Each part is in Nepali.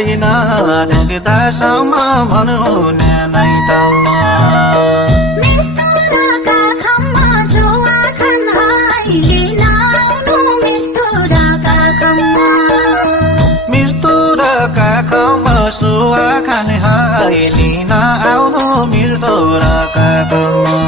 बाजलाइन देख्दासम्म भन्नुहुने नै तम्म काखमा सुवा खाने हाय लिन आउनु मिल्दोरा काखमा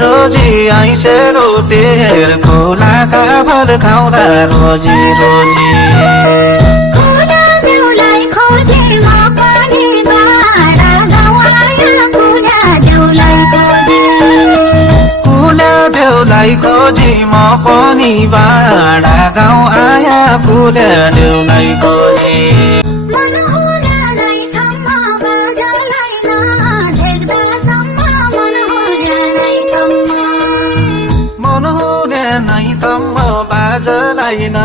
रोजी ऐसे रोतेर खोला का भर खाउला रोजी रोजी खोला देउलाई खोजी म पनि बारा गाउँ आया खोला देउलाई खोजी खोला देउलाई खोजी म पनि बारा गाउँ आया खोला देउलाई खोजी बाजलाइन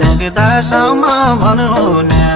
देख्दासम्म भन्नुहुने